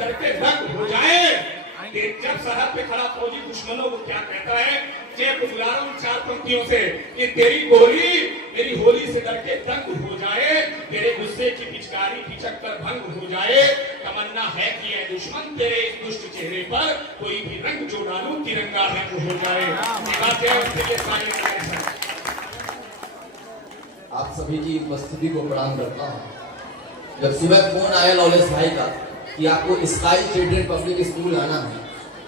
लड़के दंग हो जाए कि जब सरहद पे खड़ा फौजी दुश्मनों को क्या कहता है, चेक गुजारा उन 4 पंक्तियों से कि तेरी गोली मेरी होली से लड़के दंग हो जाए, तेरे गुस्से की पिचकारी पिचक कर भंग हो जाए, तमन्ना है कि ऐ दुश्मन तेरे इस दुष्ट चेहरे पर कोई भी रंग जो डालूं तिरंगा रंग हो जाए। आप सभी की उपस्थिति को प्रणाम करता हूँ। जब सुबह फोन आया लॉलेस भाई का कि आपको स्काई चिल्ड्रन पब्लिक स्कूल आना है,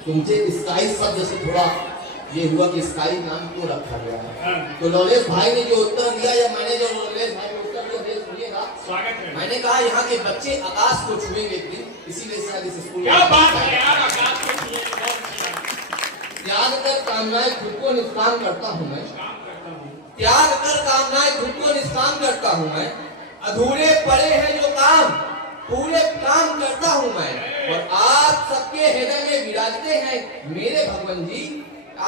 तो मुझे स्काई शब्द से थोड़ा ये हुआ कि स्काई नाम क्यों रखा गया है। तो लॉलेस भाई ने जो उत्तर दिया, या मैंने जो लॉलेस भाई को उत्तर दिया, सुनिएगा। स्वागत है। मैंने कहा यहाँ के बच्चे आकाश को छुएंगे एक दिन, इसीलिए शायद इस स्कूल क्या बात है यार, आकाश को छुएंगे। त्याग कर कामनाएं खुद को निष्काम करता हूँ मैं, त्याग कर कामनाएं खुद को निष्काम करता हूँ मैं, अधूरे पड़े हैं जो काम पूरे काम करता हूँ मैं, और आप सबके हृदय में विराजते हैं मेरे भगवान जी,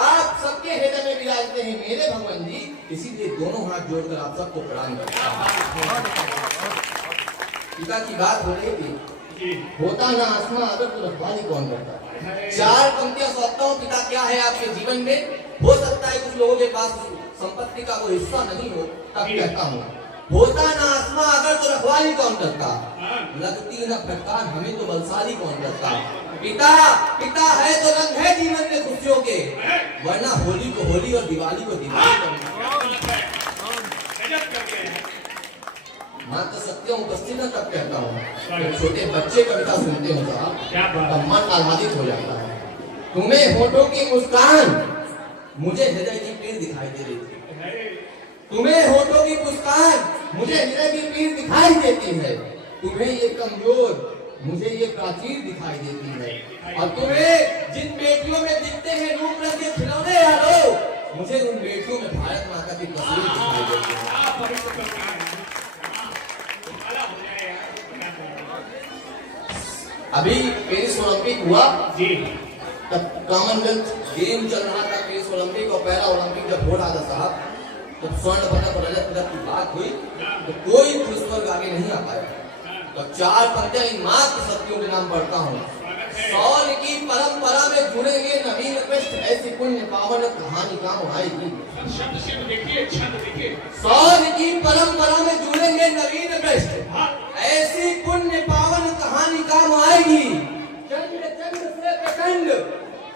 आप सबके हृदय में विराजते हैं मेरे भगवान जी, इसीलिए दोनों हाथ जोड़कर आप सबको प्रणाम करता हूँ। पिता की बात हो रही थी, होता ना आसमां अगर तो रखवाली कौन करता। 4 पंक्तियां सौंपता हूँ। पिता क्या है आपके जीवन में? हो सकता है कुछ लोगों के पास संपत्ति का कोई हिस्सा नहीं हो, तब कहता हूँ होता ना आसमां अगर तो रखवाली कौन करता, लगती न फटकार हमें तो बलशाली कौन करता। पिता पिता है तो रंग है जीवन में खुशियों के, वरना होली को होली और दिवाली को दिवाली मात्र सत्य उपस्थित न तब कहता हूँ। छोटे बच्चे कविता सुनते हो साहब, मन आह्लादित हो जाता है। तुम्हें होठों की मुस्कान मुझे हृदय की पीड़ दिखाई दे रही थी, तुम्हें होठों की मुस्कान मुझे हृदय की पीड़ दिखाई देती है, तुम्हें ये कमजोर मुझे ये प्राचीर दिखाई देती है, और तुम्हें जिन बेटियों में दिखते हैं रूप रंग के खिलौने यारो, मुझे उन बेटियों में भारत माता की तस्वीर दिखाई देती है। अभी पेरिस ओलंपिक हुआ जी, तब कॉमनवेल्थ गेम चल रहा था, पेरिस ओलंपिक और पैरा ओलंपिक जब हो रहा था साहब, जब स्वर्ण पदक और रजत पदक की बात हुई तो कोई पुरुष वर्ग आगे नहीं आ पाया। तो 4 पंक्तियां इन मात्र सत्यों के नाम पढ़ता हूँ। सौर की परंपरा में जुड़ेंगे नवीन पृष्ठ, ऐसी पुण्य पावन कहानी काम आएगी। सौर की परंपरा में जुड़ेंगे नवीन पृष्ठ, ऐसी पुण्य पावन कहानी काम आएगी। चंड चंड से प्रचंड,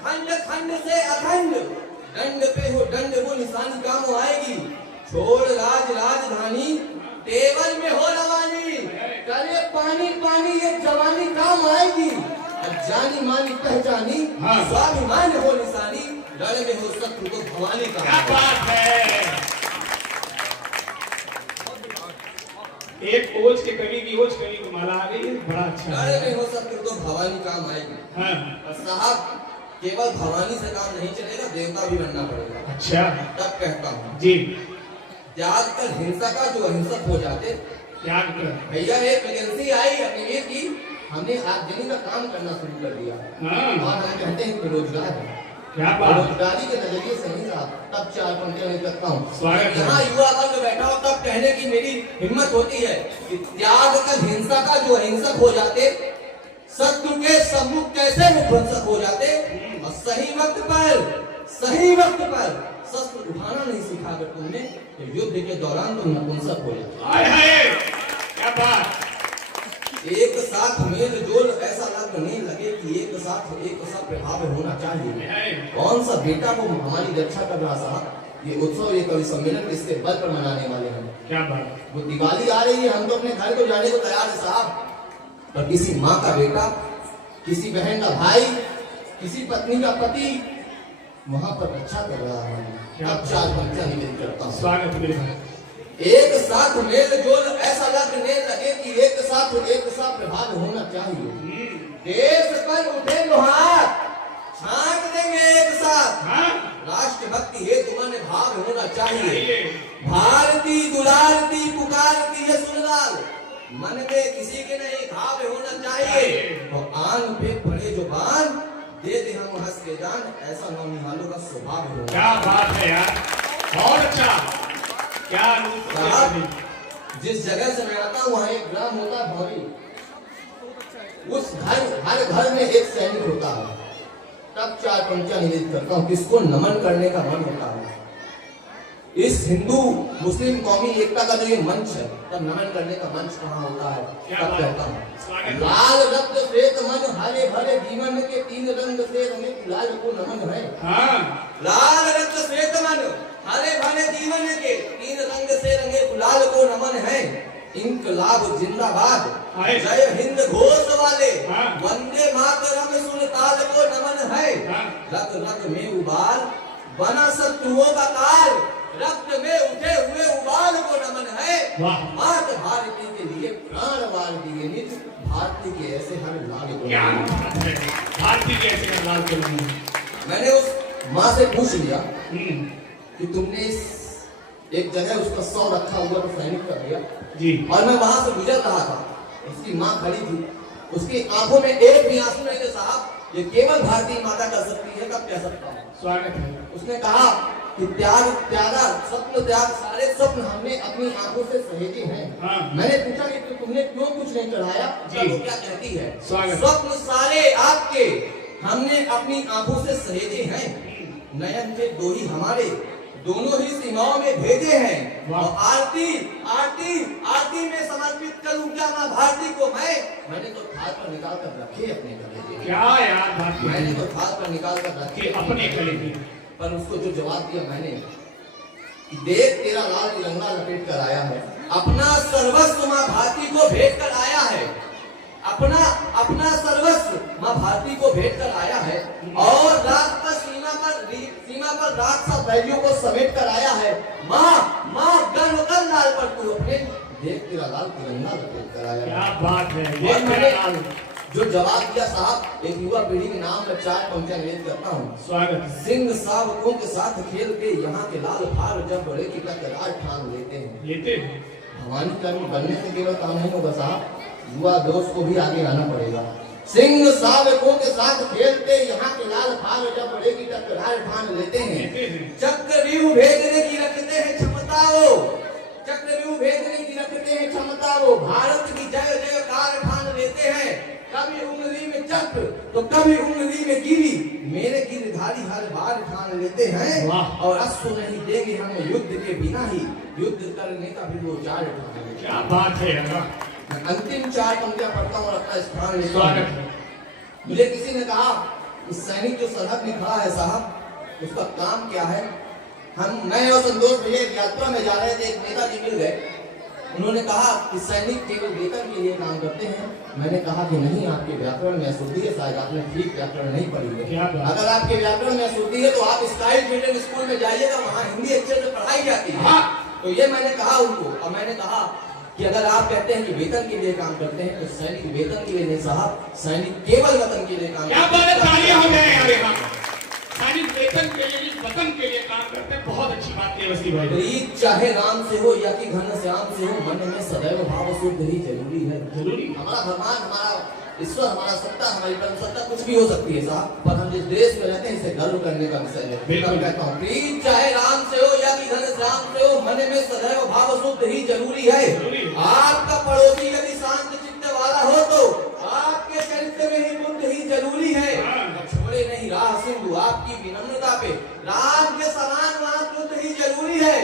खंड खंड से अखंड, दंड पे हो दंड वो निशानी काम आएगी। छोड़ राज राजधानी टेबल में हो रवानी, करे पानी पानी ये जवानी काम आएगी। जानी मानी पहचानी स्वाभिमान हो निशानी, लड़े में हो शत्रु को भवानी काम। क्या बात है। एक ओज के कवि की ओज कवि को माला आ गई है, बड़ा अच्छा। लड़े में हो शत्रु को भवानी काम आएगी। और साहब केवल भवानी से काम नहीं चलेगा, देवता भी बनना पड़ेगा। अच्छा, तब कहता हूँ जी, त्याग कर हिंसा का जो अहिंसक हो जाते, त्याग कर। भैया एक वैकेंसी आई अपने की, हमने आज देने का काम करना शुरू कर दिया, और हम कहते हैं कि रोजगार है। क्या बात, रोजगारी के नजरिए से नहीं साहब। तब 4 पंक्तियां मैं करता हूँ। यहाँ युवा वर्ग बैठा हो तब कहने की मेरी हिम्मत होती है कि त्याग कर हिंसा का जो अहिंसक हो जाते, शत्रु के सम्मुख कैसे विध्वंसक हो जाते, और सही वक्त पर शस्त्र उठाना नहीं सीखा अगर तुमने, तो युद्ध के दौरान तुम नपुंसक हो जाते। क्या बात। एक साथ मेल जोल ऐसा लगने लगे कि एक साथ प्रभाव होना चाहिए। कौन सा बेटा को हमारी रक्षा कर रहा साहब। ये उत्सव ये कवि सम्मेलन इसके बल पर मनाने वाले हैं। क्या बात। वो दिवाली आ रही है, हम तो अपने घर को जाने को तैयार है साहब, पर किसी माँ का बेटा, किसी बहन का भाई, किसी पत्नी का पति वहाँ पर रक्षा कर रहा है। अब 4 पंक्तियां निवेदन करता हूँ। स्वागत मेरे भाई। एक साथ मेल जोल ऐसा लगने लगे कि एक साथ प्रभाव होना चाहिए। देश पर उठे लोहार छांट देंगे एक साथ, राष्ट्रभक्ति हेतु मन भाव होना चाहिए। भारती दुलारती पुकारती है सुनलाल, मन में किसी के नहीं घाव होना चाहिए। तो आन पे पड़े जो बाण दे दे हम हंस के जान, ऐसा नौनिहालों का स्वभाव हो। क्या बात है यार, और अच्छा। क्या जिस जगह से मैं आता हूँ वहाँ एक ग्राम होता है भौरी, उस हर घर में एक सैनिक होता है। तब चार पंक्तियां निवेदित करता हूँ, किसको नमन करने का मन होता है। इस हिंदू मुस्लिम कौमी एकता का जो ये मंच है, तब नमन करने का मंच कहाँ होता है। तब कहता हूँ, लाल रक्त श्वेत मन हरे भरे जीवन के तीन रंग से रंगे गुलाल को नमन है। लाल रक्त श्वेत मन हरे भरे जीवन के तीन रंग से रंगे गुलाल को नमन है। इंकलाब जिंदाबाद, जय हिंद घोष वाले, वंदे मातरम सुर ताल को नमन है। रग रग में उबाल बना शत्रुओं का काल, रक्त में उठे हुए उबाल को नमन है। मात भारती के लिए प्राण वार दिए निज, भारती के ऐसे हर लाल को भारती के ऐसे हर लाल को। मैंने उस माँ से पूछ लिया कि तुमने इस एक जगह उसका 100 रखा हुआ तो सैनिक कर दिया जी। और मैं वहां से गुजर रहा था, उसकी माँ खड़ी थी, उसकी आंखों में एक भी आंसू नहीं थे। साहब, ये केवल भारतीय माता कर सकती है, तब कह सकता हूँ। स्वागत है। उसने कहा कि त्यागा स्वप्न त्याग सारे स्वप्न हमने अपनी आंखों से सहेजे हैं। मैंने पूछा कि तुमने क्यों कुछ नहीं चढ़ाया। वो क्या कहती है, स्वप्न सारे आपके हमने अपनी आंखों से सहेजे हैं। नयन के दो ही हमारे, दोनों ही सीमाओं में भेजे हैं। और आरती आरती आरती में समर्पित करूं क्या मां भारती को मैं। मैंने तो थाल पर निकाल कर रखे अपने गले। क्या यार बात, मैंने तो थाल पर निकाल कर रखे अपने गले की। पर उसको जो जवाब दिया मैंने, देख तेरा लाल तिरंगा लपेट कर आया है, अपना सर्वस्व मां भारती को भेंट कर आया है। अपना सर्वस्व मां भारती को भेंट कर आया है। और रात का सीमा पर रात सा वैलियों को समेट कर आया है। मां गर्व कर लाल पर तू अपने, देख तेरा लाल तिरंगा लपेट कर आया है। क्या बात है। ये मैंने जो जवाब दिया साहब, एक युवा पीढ़ी के नाम पर 4 पंक्तियां निवेदित करता हूँ। स्वागत। सिंह सावकों के साथ खेल के यहाँ के लाल फार जब बड़े की टकरार ठान लेते हैं। भवानी कर्म बनने से केवल काम नहीं होगा साहब, युवा दोस्त को भी आगे आना पड़ेगा। सिंह सावकों के साथ खेलते यहाँ के लाल फार जब बड़े की टकरार ठान लेते हैं। चक्रव्यूह भेदने की रखते हैं क्षमता वो, चक्रव्यूह भेदने की रखते हैं क्षमता वो, भारत की जय जयकार ठान लेते हैं। कभी उंगली में चक्र तो कभी उंगली में गिरी, मेरे गिरधारी हर बार ठान लेते हैं। और अश्व नहीं देंगे हम युद्ध के बिना ही, युद्ध करने का भी वो जाल ठान लेते। क्या बात है यार। मैं अंतिम 4 पंक्तियां पढ़ता हूँ और अपना स्थान लेता हूँ। मुझे किसी ने कहा कि सैनिक जो सरहद में खड़ा है साहब, उसका काम क्या है। मैं और संतोष भैया यात्रा में जा रहे थे, एक नेताजी मिल गए। उन्होंने कहा कि सैनिक केवल वेतन के लिए काम करते हैं। मैंने कहा कि नहीं, आपके व्याकरण में अशुद्धि है, शायद आपने ठीक व्याकरण नहीं पढ़ी है। अगर आपके व्याकरण में अशुद्धि है तो आप स्काई मीडियम स्कूल में जाइएगा, वहाँ हिंदी अच्छे से पढ़ाई जाती है। तो ये मैंने कहा उनको। और मैंने कहा कि अगर आप कहते हैं कि वेतन के लिए काम करते हैं, तो सैनिक वेतन के लिए नहीं साहब, सैनिक केवल वतन के लिए काम करते हैं। सैनिक वेतन के लिए, वतन के लिए काम करते हैं। बहुत अच्छी बात है वस्ती भाई। प्रीत चाहे राम से हो या कि घनश्याम से हो, मन में सदैव भाव शुद्ध ही जरूरी है। जरूरी। हमारा भगवान, हमारा ईश्वर, हमारा सत्ता, हमारी परम सत्ता कुछ भी हो सकती है साहब, पर हम जिस देश में रहते हैं इसे गर्व करने का विषय है। कहता हूँ, प्रीत चाहे राम से हो या कि घनश्याम से हो, मन में सदैव भाव शुद्ध ही जरूरी है। आपका पड़ोसी यदि शांत चित्त वाला हो तो आपके चरित्र में ही बुद्ध ही जरूरी है। छोड़े नहीं राह सिंधु आपकी विनम्रता पे, राम के समान वहाँ बुद्ध ही जरूरी है।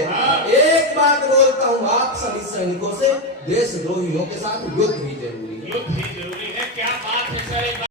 एक बात बोलता हूँ आप सभी सैनिकों से, देशद्रोहियों के साथ युद्ध ही जरूरी है। युद्ध ही जरूरी है। क्या बात है सर।